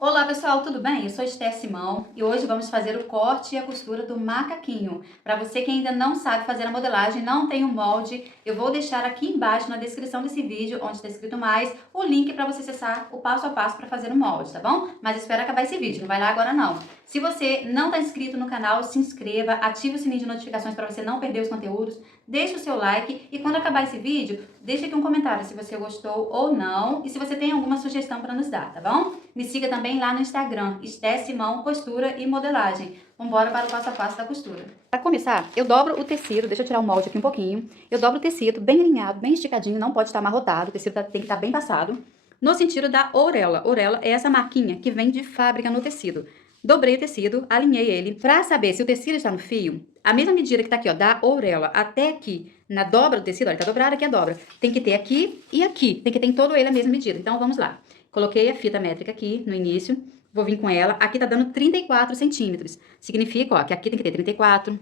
Olá pessoal, tudo bem? Eu sou Esther Simão e hoje vamos fazer o corte e a costura do macaquinho. Para você que ainda não sabe fazer a modelagem, não tem o molde, eu vou deixar aqui embaixo na descrição desse vídeo, onde está escrito mais, o link para você acessar o passo a passo para fazer o molde, tá bom? Mas espera acabar esse vídeo, não vai lá agora não. Se você não está inscrito no canal, se inscreva, ative o sininho de notificações para você não perder os conteúdos, deixe o seu like e quando acabar esse vídeo, deixe aqui um comentário se você gostou ou não e se você tem alguma sugestão para nos dar, tá bom? Me siga também lá no Instagram, Esther Simão Costura e Modelagem. Vamos embora para o passo a passo da costura. Para começar, eu dobro o tecido, deixa eu tirar o molde aqui um pouquinho. Eu dobro o tecido bem alinhado, bem esticadinho, não pode estar amarrotado, o tecido tem que estar bem passado. No sentido da orelha. Orelha é essa marquinha que vem de fábrica no tecido. Dobrei o tecido, alinhei ele. Para saber se o tecido está no fio, a mesma medida que tá aqui, ó, da orelha até aqui, na dobra do tecido, olha, tá dobrada aqui a dobra. Tem que ter aqui e aqui, tem que ter em todo ele a mesma medida. Então, vamos lá. Coloquei a fita métrica aqui no início, vou vir com ela. Aqui tá dando 34 centímetros. Significa, ó, que aqui tem que ter 34,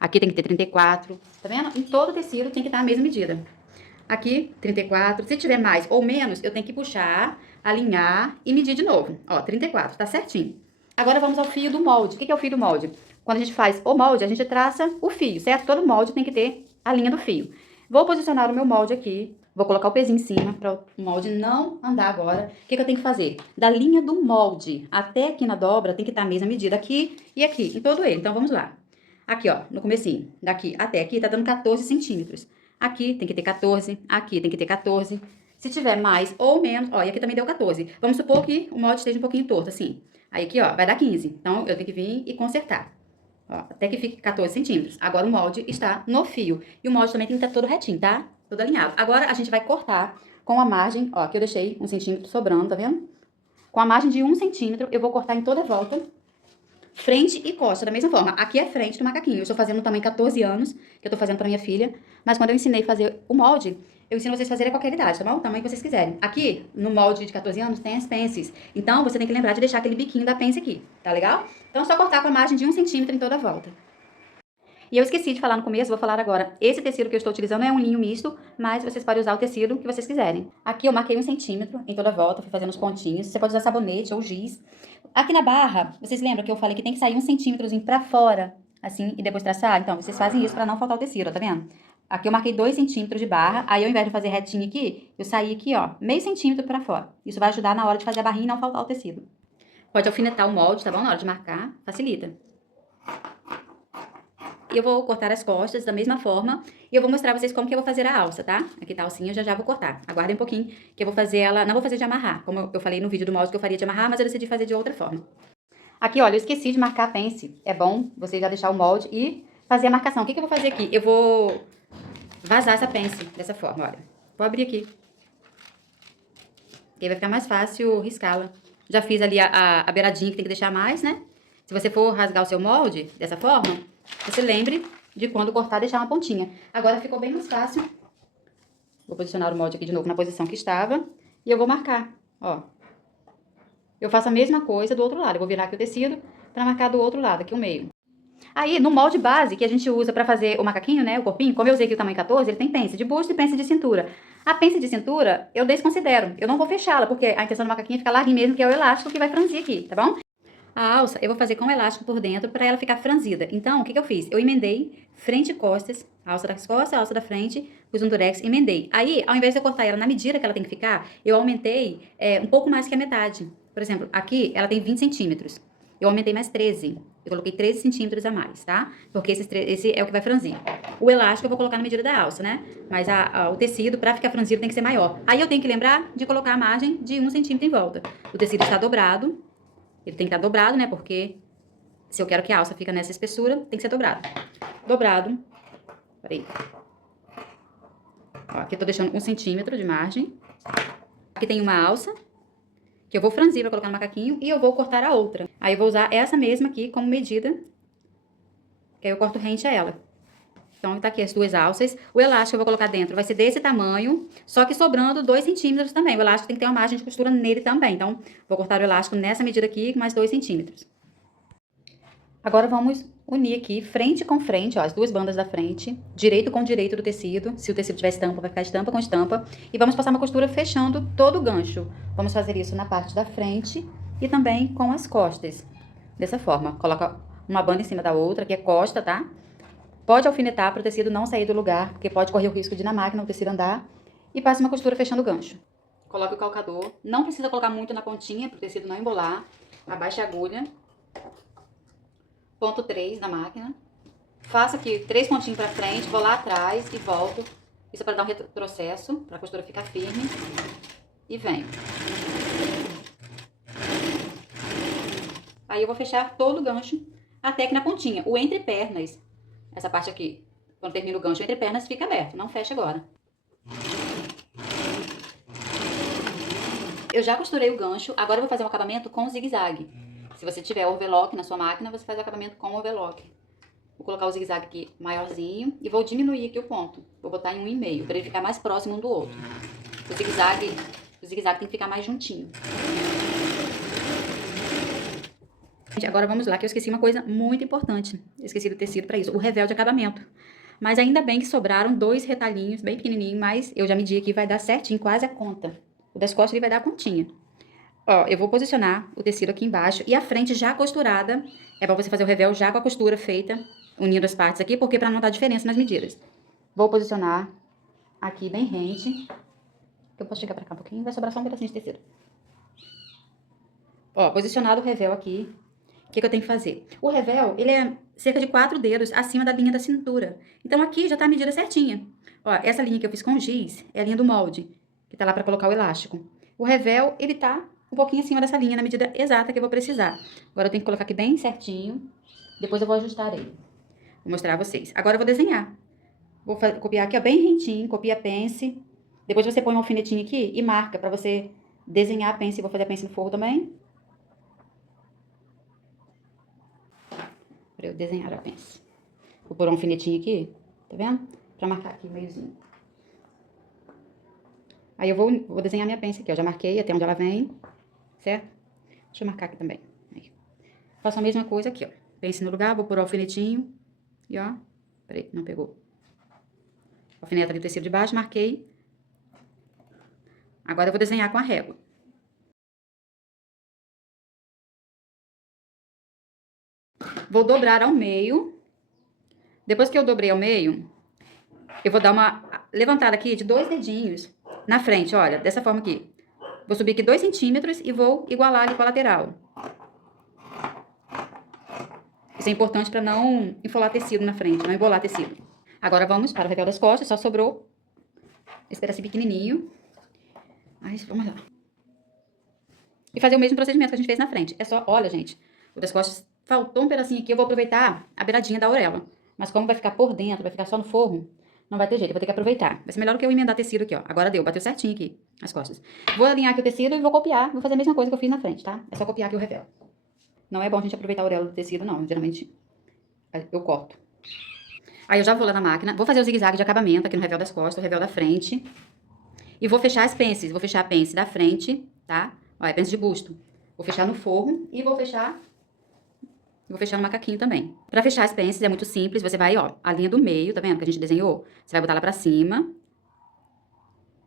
aqui tem que ter 34. Tá vendo? Em todo o tecido tem que estar a mesma medida. Aqui, 34. Se tiver mais ou menos, eu tenho que puxar, alinhar e medir de novo. Ó, 34, tá certinho. Agora vamos ao fio do molde. O que é o fio do molde? Quando a gente faz o molde, a gente traça o fio, certo? Todo molde tem que ter a linha do fio. Vou posicionar o meu molde aqui. Vou colocar o pezinho em cima para o molde não andar agora. O que eu tenho que fazer? Da linha do molde até aqui na dobra tem que estar a mesma medida aqui e aqui, em todo ele. Então, vamos lá. Aqui, ó, no comecinho, daqui até aqui, tá dando 14 centímetros. Aqui tem que ter 14, aqui tem que ter 14. Se tiver mais ou menos, ó, e aqui também deu 14. Vamos supor que o molde esteja um pouquinho torto, assim. Aí aqui, ó, vai dar 15. Então, eu tenho que vir e consertar. Ó, até que fique 14 centímetros. Agora o molde está no fio. E o molde também tem que estar todo retinho, tá? Todo alinhado. Agora a gente vai cortar com a margem, ó, que eu deixei 1 centímetro sobrando, tá vendo? Com a margem de 1 centímetro, eu vou cortar em toda a volta, frente e costa, da mesma forma. Aqui é frente do macaquinho. Eu estou fazendo no tamanho 14 anos, que eu tô fazendo pra minha filha. Mas quando eu ensinei a fazer o molde, eu ensino vocês a fazerem a qualquer idade, tá bom? O tamanho que vocês quiserem. Aqui, no molde de 14 anos, tem as pences. Então, você tem que lembrar de deixar aquele biquinho da pence aqui, tá legal? Então, é só cortar com a margem de 1 centímetro em toda a volta. E eu esqueci de falar no começo, vou falar agora. Esse tecido que eu estou utilizando é um linho misto, mas vocês podem usar o tecido que vocês quiserem. Aqui eu marquei 1 centímetro em toda a volta, fui fazendo os pontinhos. Você pode usar sabonete ou giz. Aqui na barra, vocês lembram que eu falei que tem que sair 1 centímetrozinho pra fora, assim, e depois traçar? Então, vocês fazem isso pra não faltar o tecido, ó, tá vendo? Aqui eu marquei 2 centímetros de barra, aí ao invés de fazer retinho aqui, eu saí aqui, ó, meio centímetro pra fora. Isso vai ajudar na hora de fazer a barrinha e não faltar o tecido. Pode alfinetar o molde, tá bom? Na hora de marcar, facilita. E eu vou cortar as costas da mesma forma. E eu vou mostrar pra vocês como que eu vou fazer a alça, tá? Aqui tá a alcinha, eu já vou cortar. Aguardem um pouquinho, que eu vou fazer ela... Não vou fazer de amarrar, como eu falei no vídeo do molde que eu faria de amarrar, mas eu decidi fazer de outra forma. Aqui, olha, eu esqueci de marcar a pence. É bom você já deixar o molde e fazer a marcação. O que eu vou fazer aqui? Eu vou vazar essa pence dessa forma, olha. Vou abrir aqui. E aí vai ficar mais fácil riscá-la. Já fiz ali a beiradinha que tem que deixar mais, né? Se você for rasgar o seu molde dessa forma, você lembre de quando cortar deixar uma pontinha. Agora ficou bem mais fácil. Vou posicionar o molde aqui de novo na posição que estava. E eu vou marcar, ó. Eu faço a mesma coisa do outro lado. Eu vou virar aqui o tecido pra marcar do outro lado, aqui o meio. Aí, no molde base que a gente usa pra fazer o macaquinho, né, o corpinho, como eu usei aqui o tamanho 14, ele tem pence de busto e pence de cintura. A pence de cintura, eu desconsidero. Eu não vou fechá-la, porque a intenção do macaquinho é ficar larguinho mesmo, que é o elástico que vai franzir aqui, tá bom? A alça, eu vou fazer com elástico por dentro pra ela ficar franzida. Então, o que eu fiz? Eu emendei frente e costas, a alça das costas, a alça da frente, pus um durex, emendei. Aí, ao invés de eu cortar ela na medida que ela tem que ficar, eu aumentei um pouco mais que a metade. Por exemplo, aqui ela tem 20 centímetros. Eu aumentei mais 13. Eu coloquei 13 centímetros a mais, tá? Porque esse é o que vai franzir. O elástico eu vou colocar na medida da alça, né? Mas o tecido, pra ficar franzido, tem que ser maior. Aí eu tenho que lembrar de colocar a margem de 1 centímetro em volta. O tecido está dobrado. Ele tem que estar dobrado, né? Porque se eu quero que a alça fique nessa espessura, tem que ser dobrado. Dobrado. Peraí. Ó, aqui eu tô deixando 1 centímetro de margem. Aqui tem uma alça, que eu vou franzir pra colocar no macaquinho, e eu vou cortar a outra. Aí eu vou usar essa mesma aqui como medida, que aí eu corto rente a ela. Então, tá aqui as duas alças. O elástico que eu vou colocar dentro vai ser desse tamanho, só que sobrando 2 centímetros também. O elástico tem que ter uma margem de costura nele também. Então, vou cortar o elástico nessa medida aqui, com mais 2 centímetros. Agora, vamos unir aqui, frente com frente, ó, as duas bandas da frente, direito com direito do tecido. Se o tecido tiver estampa, vai ficar estampa com estampa. E vamos passar uma costura fechando todo o gancho. Vamos fazer isso na parte da frente e também com as costas. Dessa forma, coloca uma banda em cima da outra, que é costa, tá? Pode alfinetar para o tecido não sair do lugar, porque pode correr o risco de na máquina o tecido andar. E passe uma costura fechando o gancho. Coloque o calcador. Não precisa colocar muito na pontinha para o tecido não embolar. Abaixe a agulha. Ponto 3 da máquina. Faça aqui 3 pontinhos para frente, vou lá atrás e volto. Isso é para dar um retrocesso, para a costura ficar firme. E venho. Aí eu vou fechar todo o gancho até aqui na pontinha. O entre pernas, essa parte aqui, quando termina o gancho entre pernas, fica aberto. Não fecha agora. Eu já costurei o gancho, agora eu vou fazer um acabamento com zigue-zague. Se você tiver overlock na sua máquina, você faz o acabamento com overlock. Vou colocar o zigue-zague aqui maiorzinho e vou diminuir aqui o ponto. Vou botar em 1,5 para ele ficar mais próximo um do outro. O zigue-zague tem que ficar mais juntinho. Agora vamos lá, que eu esqueci uma coisa muito importante. Eu esqueci do tecido para isso, o revel de acabamento. Mas ainda bem que sobraram 2 retalhinhos bem pequenininhos, mas eu já medi aqui, vai dar certinho, quase a conta. O das costas ele vai dar a continha. Ó, eu vou posicionar o tecido aqui embaixo e a frente já costurada. É pra você fazer o revel já com a costura feita, unindo as partes aqui, porque pra não dar diferença nas medidas. Vou posicionar aqui bem rente. Eu posso chegar pra cá um pouquinho, vai sobrar só um pedacinho de tecido. Ó, posicionado o revel aqui. O que eu tenho que fazer? O revel, ele é cerca de 4 dedos acima da linha da cintura. Então aqui já tá a medida certinha. Ó, essa linha que eu fiz com giz é a linha do molde, que tá lá pra colocar o elástico. O revel, ele tá um pouquinho acima dessa linha, na medida exata que eu vou precisar. Agora eu tenho que colocar aqui bem certinho. Depois eu vou ajustar ele. Vou mostrar a vocês. Agora eu vou desenhar. Vou copiar aqui, ó, bem rentinho, copia a pence. Depois você põe um alfinetinho aqui e marca pra você desenhar a pence. Vou fazer a pence no forro também. Pra eu desenhar a pence. Vou pôr um alfinetinho aqui, tá vendo? Pra marcar aqui o meiozinho. Aí eu vou desenhar minha pence aqui, ó. Já marquei até onde ela vem, certo? Deixa eu marcar aqui também. Aí. Faço a mesma coisa aqui, ó. Pence no lugar, vou pôr o alfinetinho. E ó, peraí, não pegou. Alfineta ali o tecido de baixo, marquei. Agora eu vou desenhar com a régua. Vou dobrar ao meio. Depois que eu dobrei ao meio, eu vou dar uma levantada aqui de 2 dedinhos na frente, olha, dessa forma aqui. Vou subir aqui 2 centímetros e vou igualar ali com a lateral. Isso é importante para não enfolar tecido na frente, não embolar tecido. Agora vamos para o revel das costas, só sobrou esse pedacinho pequenininho. Aí, vamos lá. E fazer o mesmo procedimento que a gente fez na frente. É só, olha, gente, o das costas faltou um pedacinho aqui, eu vou aproveitar a beiradinha da orelha. Mas como vai ficar por dentro, vai ficar só no forro, não vai ter jeito, eu vou ter que aproveitar. Vai ser melhor do que eu emendar tecido aqui, ó. Agora deu, bateu certinho aqui as costas. Vou alinhar aqui o tecido e vou copiar, vou fazer a mesma coisa que eu fiz na frente, tá? É só copiar aqui o revel. Não é bom a gente aproveitar a orelha do tecido, não. Geralmente, eu corto. Aí eu já vou lá na máquina, vou fazer o zigue-zague de acabamento aqui no revel das costas, o revel da frente. E vou fechar as pences, vou fechar a pence da frente, tá? Ó, é pence de busto. Vou fechar no forro e vou fechar no macaquinho também. Pra fechar as pences é muito simples, você vai, ó, a linha do meio, tá vendo? Que a gente desenhou. Você vai botar lá pra cima.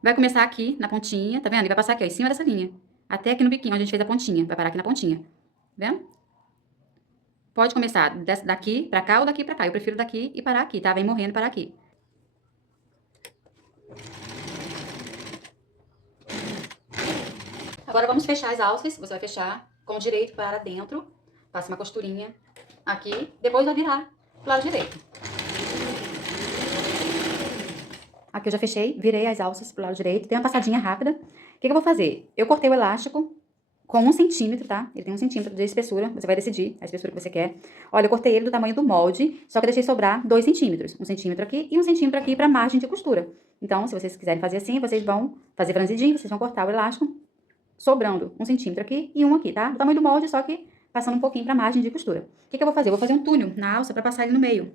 Vai começar aqui na pontinha, tá vendo? E vai passar aqui, ó, em cima dessa linha. Até aqui no biquinho, onde a gente fez a pontinha. Vai parar aqui na pontinha. Tá vendo? Pode começar daqui pra cá ou daqui pra cá. Eu prefiro daqui e parar aqui, tá? Vem morrendo e parar aqui. Agora vamos fechar as alças. Você vai fechar com o direito para dentro. Passa uma costurinha aqui. Depois vai virar pro lado direito. Aqui eu já fechei, virei as alças pro lado direito. Tem uma passadinha rápida. O que eu vou fazer? Eu cortei o elástico com 1 centímetro, tá? Ele tem 1 centímetro de espessura. Você vai decidir a espessura que você quer. Olha, eu cortei ele do tamanho do molde, só que eu deixei sobrar 2 centímetros. 1 centímetro aqui e 1 centímetro aqui pra margem de costura. Então, se vocês quiserem fazer assim, vocês vão fazer franzidinho, vocês vão cortar o elástico, sobrando 1 centímetro aqui e 1 aqui, tá? Do tamanho do molde, só que passando um pouquinho pra margem de costura. O que eu vou fazer? Eu vou fazer um túnel na alça pra passar ele no meio.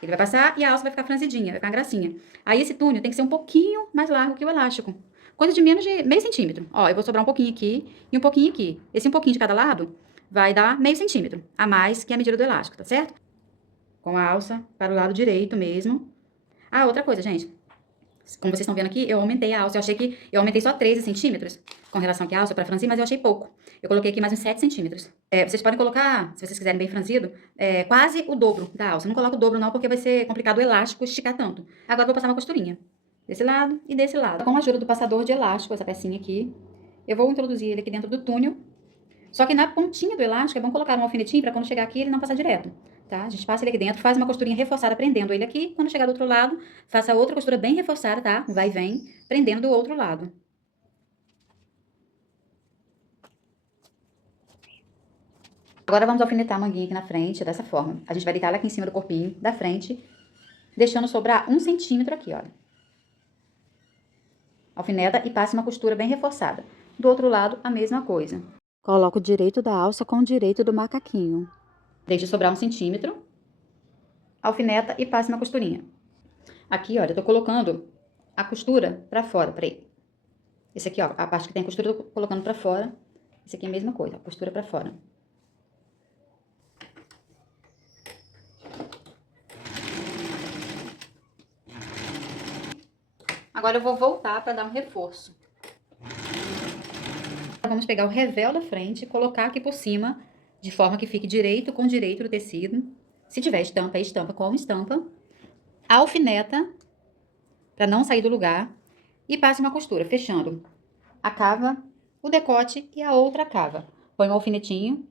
Ele vai passar e a alça vai ficar franzidinha, vai ficar uma gracinha. Aí esse túnel tem que ser um pouquinho mais largo que o elástico. Coisa de menos de meio centímetro. Ó, eu vou sobrar um pouquinho aqui e um pouquinho aqui. Esse um pouquinho de cada lado vai dar meio centímetro a mais que a medida do elástico, tá certo? Com a alça para o lado direito mesmo. Ah, outra coisa, gente. Como vocês estão vendo aqui, eu aumentei a alça. Eu achei que eu aumentei só 13 centímetros com relação aqui à alça para franzir, mas eu achei pouco. Eu coloquei aqui mais uns 7 centímetros. Vocês podem colocar, se vocês quiserem bem franzido, quase o dobro da alça. Não coloca o dobro não, porque vai ser complicado o elástico esticar tanto. Agora eu vou passar uma costurinha. Desse lado e desse lado. Com a ajuda do passador de elástico, essa pecinha aqui, eu vou introduzir ele aqui dentro do túnel. Só que na pontinha do elástico é bom colocar um alfinetinho para quando chegar aqui ele não passar direto, tá? A gente passa ele aqui dentro, faz uma costurinha reforçada prendendo ele aqui. Quando chegar do outro lado, faça outra costura bem reforçada, tá? Vai e vem, prendendo do outro lado. Agora vamos alfinetar a manguinha aqui na frente, dessa forma. A gente vai deitar ela aqui em cima do corpinho da frente, deixando sobrar 1 centímetro aqui, olha. Alfineta e passe uma costura bem reforçada. Do outro lado, a mesma coisa. Coloco o direito da alça com o direito do macaquinho. Deixe sobrar 1 centímetro. Alfineta e passe uma costurinha. Aqui, olha, eu tô colocando a costura pra fora, peraí. Esse aqui, ó, a parte que tem a costura eu tô colocando pra fora. Esse aqui é a mesma coisa, a costura pra fora. Agora eu vou voltar pra dar um reforço. Vamos pegar o revel da frente e colocar aqui por cima, de forma que fique direito com direito do tecido. Se tiver estampa, é estampa com estampa. Alfineta, para não sair do lugar. E passe uma costura, fechando a cava, o decote e a outra cava. Põe um alfinetinho.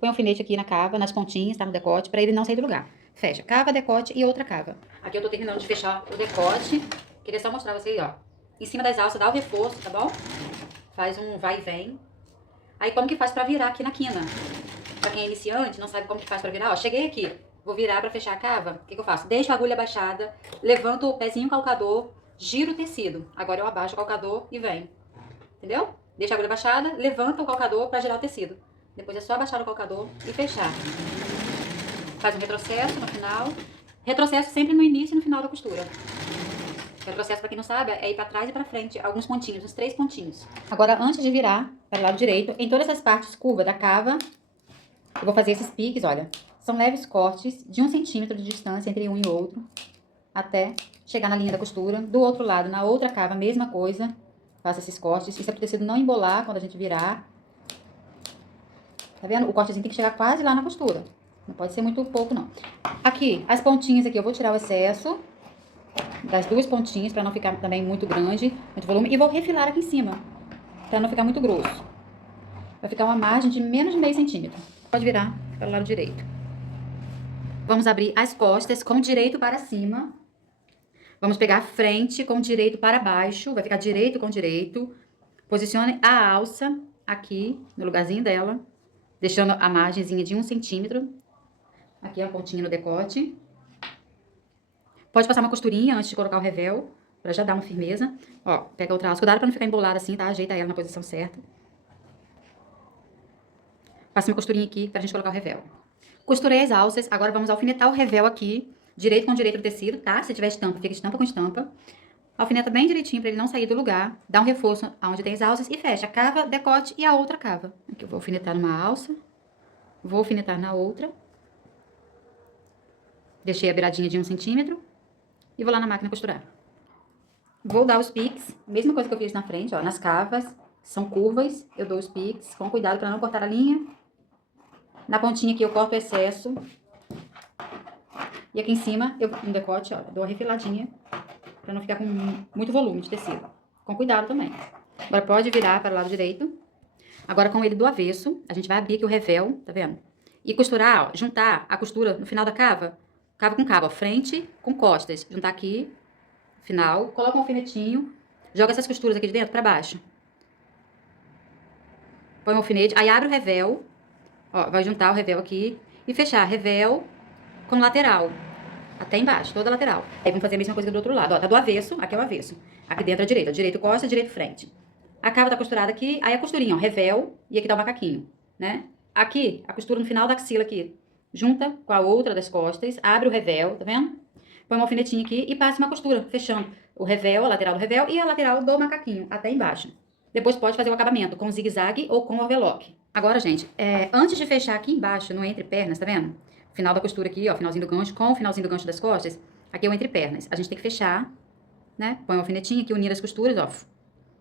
Põe um alfinete aqui na cava, nas pontinhas, tá? No decote, para ele não sair do lugar. Fecha cava, decote e outra cava. Aqui eu tô terminando de fechar o decote. Queria só mostrar pra vocês, ó. Em cima das alças, dá o reforço, tá bom? Faz um vai e vem. Aí como que faz pra virar aqui na quina? Pra quem é iniciante, não sabe como que faz pra virar, ó. Cheguei aqui, vou virar pra fechar a cava. O que eu faço? Deixo a agulha abaixada, levanto o pezinho calcador, giro o tecido. Agora eu abaixo o calcador e venho. Entendeu? Deixa a agulha abaixada, levanta o calcador pra girar o tecido. Depois é só abaixar o calcador e fechar. Faz um retrocesso no final. Retrocesso sempre no início e no final da costura. Retrocesso, pra quem não sabe, é ir pra trás e pra frente, alguns pontinhos, uns 3 pontinhos. Agora, antes de virar para o lado direito, em todas essas partes curvas da cava, eu vou fazer esses piques, olha. São leves cortes de 1 centímetro de distância entre um e outro, até chegar na linha da costura. Do outro lado, na outra cava, mesma coisa. Faça esses cortes. Isso é pro tecido não embolar quando a gente virar. Tá vendo? O cortezinho tem que chegar quase lá na costura. Não pode ser muito pouco, não. Aqui, as pontinhas aqui, eu vou tirar o excesso das 2 pontinhas, pra não ficar também muito grande, muito volume. E vou refilar aqui em cima, pra não ficar muito grosso. Vai ficar uma margem de menos de meio centímetro. Pode virar para o lado direito. Vamos abrir as costas com o direito para cima. Vamos pegar a frente com o direito para baixo. Vai ficar direito com direito. Posicione a alça aqui, no lugarzinho dela. Deixando a margenzinha de 1 centímetro. Aqui a pontinha no decote. Pode passar uma costurinha antes de colocar o revel, pra já dar uma firmeza. Ó, pega outra alça. Cuidado pra não ficar embolada assim, tá? Ajeita ela na posição certa. Passe uma costurinha aqui pra gente colocar o revel. Costurei as alças, agora vamos alfinetar o revel aqui, direito com direito do tecido, tá? Se tiver estampa, fica estampa com estampa. Alfineta bem direitinho pra ele não sair do lugar. Dá um reforço aonde tem as alças e fecha. Cava, decote e a outra cava. Aqui eu vou alfinetar numa alça. Vou alfinetar na outra. Deixei a beiradinha de 1 centímetro. E vou lá na máquina costurar. Vou dar os piques, mesma coisa que eu fiz na frente, ó, nas cavas, são curvas, eu dou os piques, com cuidado para não cortar a linha. Na pontinha aqui eu corto o excesso. E aqui em cima, no decote, ó, dou uma refiladinha, para não ficar com muito volume de tecido. Com cuidado também. Agora pode virar para o lado direito. Agora com ele do avesso, a gente vai abrir aqui o revel, tá vendo? E costurar, ó, juntar a costura no final da cava. Cava com cava, ó, frente com costas. Juntar aqui, final, coloca um alfinetinho, joga essas costuras aqui de dentro pra baixo. Põe um alfinete, aí abre o revel, ó, vai juntar o revel aqui e fechar revel com lateral, até embaixo, toda a lateral. Aí vamos fazer a mesma coisa do outro lado, ó, tá do avesso, aqui é o avesso. Aqui dentro é a direita, direito costa, direito frente. A cava tá costurada aqui, aí a costurinha, ó, revel, e aqui tá o macaquinho, né? Aqui, a costura no final da axila aqui. Junta com a outra das costas, abre o revel, tá vendo? Põe um alfinetinho aqui e passa uma costura, fechando o revel, a lateral do revel e a lateral do macaquinho, até embaixo. Depois pode fazer o acabamento com zigue-zague ou com overlock. Agora, gente, antes de fechar aqui embaixo, no entre pernas, tá vendo? Final da costura aqui, ó, finalzinho do gancho, com o finalzinho do gancho das costas, aqui é o entre pernas. A gente tem que fechar né? Põe um alfinetinho aqui, unir as costuras, ó.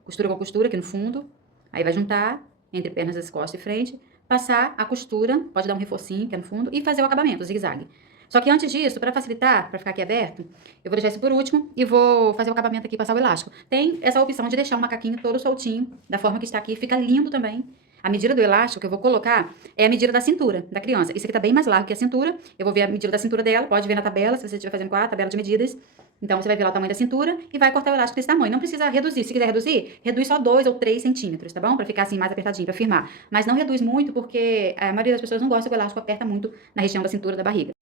Costura com costura aqui no fundo. Aí vai juntar entre pernas, as costas e frente. Passar a costura, pode dar um reforcinho aqui no fundo e fazer o acabamento, o zigue-zague. Só que antes disso, para facilitar, para ficar aqui aberto, eu vou deixar isso por último e vou fazer o acabamento aqui, passar o elástico. Tem essa opção de deixar o macaquinho todo soltinho, da forma que está aqui, fica lindo também. A medida do elástico que eu vou colocar é a medida da cintura da criança. Isso aqui tá bem mais largo que a cintura. Eu vou ver a medida da cintura dela, pode ver na tabela, se você estiver fazendo com a tabela de medidas. Então, você vai ver lá o tamanho da cintura e vai cortar o elástico desse tamanho. Não precisa reduzir. Se quiser reduzir, reduz só 2 ou 3 centímetros, tá bom? Pra ficar assim mais apertadinho, pra firmar. Mas não reduz muito, porque a maioria das pessoas não gosta que o elástico aperta muito na região da cintura da barriga.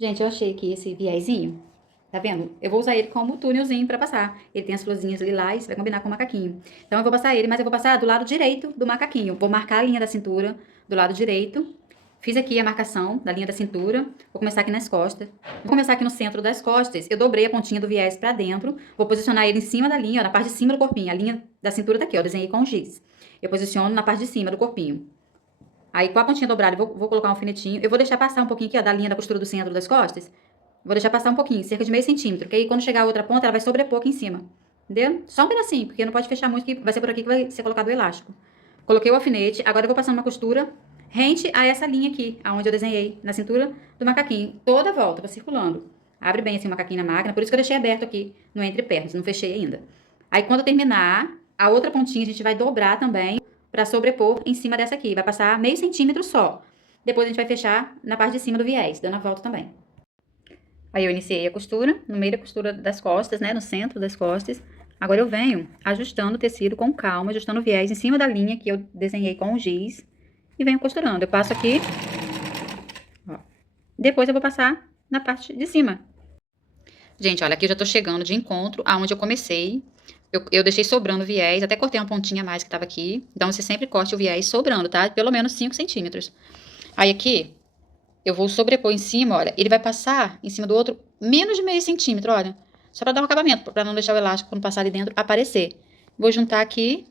Gente, eu achei aqui esse viezinho. Tá vendo? Eu vou usar ele como túnelzinho pra passar. Ele tem as florzinhas lilás, vai combinar com o macaquinho. Então, eu vou passar ele, mas eu vou passar do lado direito do macaquinho. Vou marcar a linha da cintura do lado direito. Fiz aqui a marcação da linha da cintura. Vou começar aqui nas costas. Vou começar aqui no centro das costas. Eu dobrei a pontinha do viés pra dentro. Vou posicionar ele em cima da linha, ó, na parte de cima do corpinho. A linha da cintura tá aqui, ó. Eu desenhei com giz. Eu posiciono na parte de cima do corpinho. Aí, com a pontinha dobrada, vou colocar um alfinetinho. Eu vou deixar passar um pouquinho aqui, ó, da linha da costura do centro das costas. Vou deixar passar um pouquinho, cerca de meio centímetro. Que aí, quando chegar a outra ponta, ela vai sobrepor aqui em cima. Entendeu? Só um pedacinho, porque não pode fechar muito, que vai ser por aqui que vai ser colocado o elástico. Coloquei o alfinete. Agora, eu vou passando uma costura rente a essa linha aqui, aonde eu desenhei na cintura do macaquinho. Toda a volta, vai circulando. Abre bem assim o macaquinho na máquina, por isso que eu deixei aberto aqui no entre pernas, não fechei ainda. Aí quando eu terminar, a outra pontinha a gente vai dobrar também pra sobrepor em cima dessa aqui. Vai passar meio centímetro só. Depois a gente vai fechar na parte de cima do viés, dando a volta também. Aí eu iniciei a costura, no meio da costura das costas, né, no centro das costas. Agora eu venho ajustando o tecido com calma, ajustando o viés em cima da linha que eu desenhei com o giz. E venho costurando. Eu passo aqui, ó. Depois eu vou passar na parte de cima. Gente, olha, aqui eu já tô chegando de encontro aonde eu comecei. Eu deixei sobrando o viés, até cortei uma pontinha a mais que tava aqui. Então, você sempre corte o viés sobrando, tá? Pelo menos 5 centímetros. Aí aqui, eu vou sobrepor em cima, olha. Ele vai passar em cima do outro menos de meio centímetro, olha. Só pra dar um acabamento, pra não deixar o elástico, quando passar ali dentro, aparecer. Vou juntar aqui,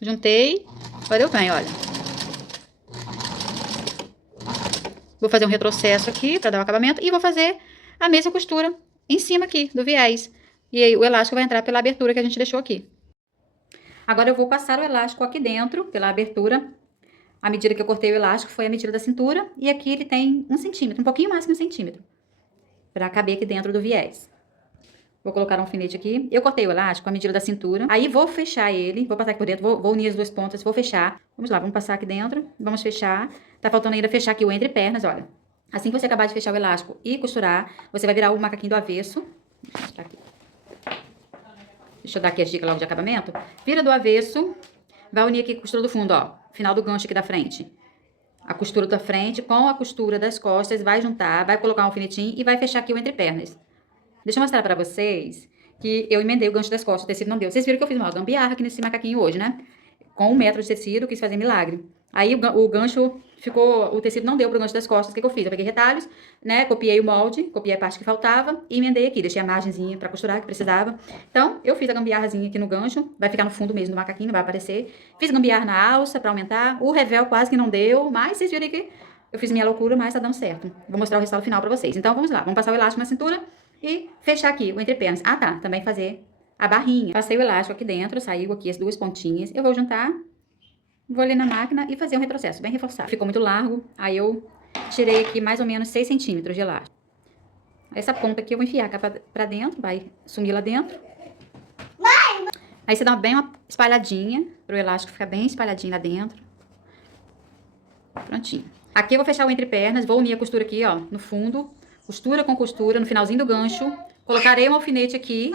juntei, agora eu venho, olha. Vou fazer um retrocesso aqui pra dar um acabamento e vou fazer a mesma costura em cima aqui do viés. E aí o elástico vai entrar pela abertura que a gente deixou aqui. Agora eu vou passar o elástico aqui dentro, pela abertura. A medida que eu cortei o elástico foi a medida da cintura. E aqui ele tem 1 centímetro, um pouquinho mais que 1 centímetro. Pra caber aqui dentro do viés. Vou colocar um alfinete aqui. Eu cortei o elástico a medida da cintura. Aí vou fechar ele, vou passar aqui por dentro, vou unir as duas pontas, vou fechar. Vamos lá, vamos passar aqui dentro, vamos fechar. Tá faltando ainda fechar aqui o entre pernas, olha. Assim que você acabar de fechar o elástico e costurar, você vai virar o macaquinho do avesso. Deixa eu dar aqui as dicas logo de acabamento. Vira do avesso, vai unir aqui a costura do fundo, ó. Final do gancho aqui da frente. A costura da frente com a costura das costas, vai juntar, vai colocar um alfinetinho e vai fechar aqui o entre pernas. Deixa eu mostrar pra vocês que eu emendei o gancho das costas, o tecido não deu. Vocês viram que eu fiz uma gambiarra aqui nesse macaquinho hoje, né? Com 1 metro de tecido, quis fazer milagre. Aí o gancho ficou, o tecido não deu pro gancho das costas. O que eu fiz? Eu peguei retalhos, né? Copiei o molde, copiei a parte que faltava e emendei aqui. Deixei a margenzinha pra costurar, que precisava. Então, eu fiz a gambiarrazinha aqui no gancho. Vai ficar no fundo mesmo do macaquinho, não vai aparecer. Fiz gambiarra na alça pra aumentar. O revel quase que não deu, mas vocês viram que eu fiz minha loucura, mas tá dando certo. Vou mostrar o resultado final pra vocês. Então, vamos lá. Vamos passar o elástico na cintura e fechar aqui o entrepernas. Ah, tá. Também fazer a barrinha. Passei o elástico aqui dentro, saiu aqui as duas pontinhas. Eu vou juntar, vou ali na máquina e fazer um retrocesso bem reforçado. Ficou muito largo, aí eu tirei aqui mais ou menos 6 centímetros de elástico. Essa ponta aqui eu vou enfiar cá pra dentro, vai sumir lá dentro. Aí você dá bem uma espalhadinha, pro elástico ficar bem espalhadinho lá dentro. Prontinho. Aqui eu vou fechar o entrepernas, vou unir a costura aqui, ó, no fundo. Costura com costura, no finalzinho do gancho. Colocarei um alfinete aqui,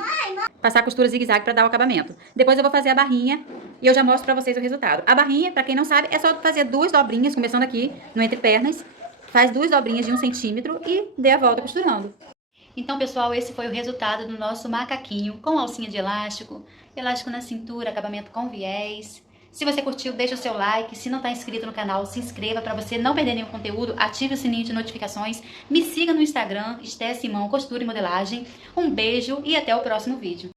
passar a costura zigue-zague pra dar o acabamento. Depois eu vou fazer a barrinha e eu já mostro pra vocês o resultado. A barrinha, pra quem não sabe, é só fazer 2 dobrinhas, começando aqui no entrepernas. Faz 2 dobrinhas de 1 centímetro e dê a volta costurando. Então, pessoal, esse foi o resultado do nosso macaquinho com alcinha de elástico, elástico na cintura, acabamento com viés. Se você curtiu, deixa o seu like. Se não está inscrito no canal, se inscreva para você não perder nenhum conteúdo. Ative o sininho de notificações. Me siga no Instagram, Esté Simão Costura e Modelagem. Um beijo e até o próximo vídeo.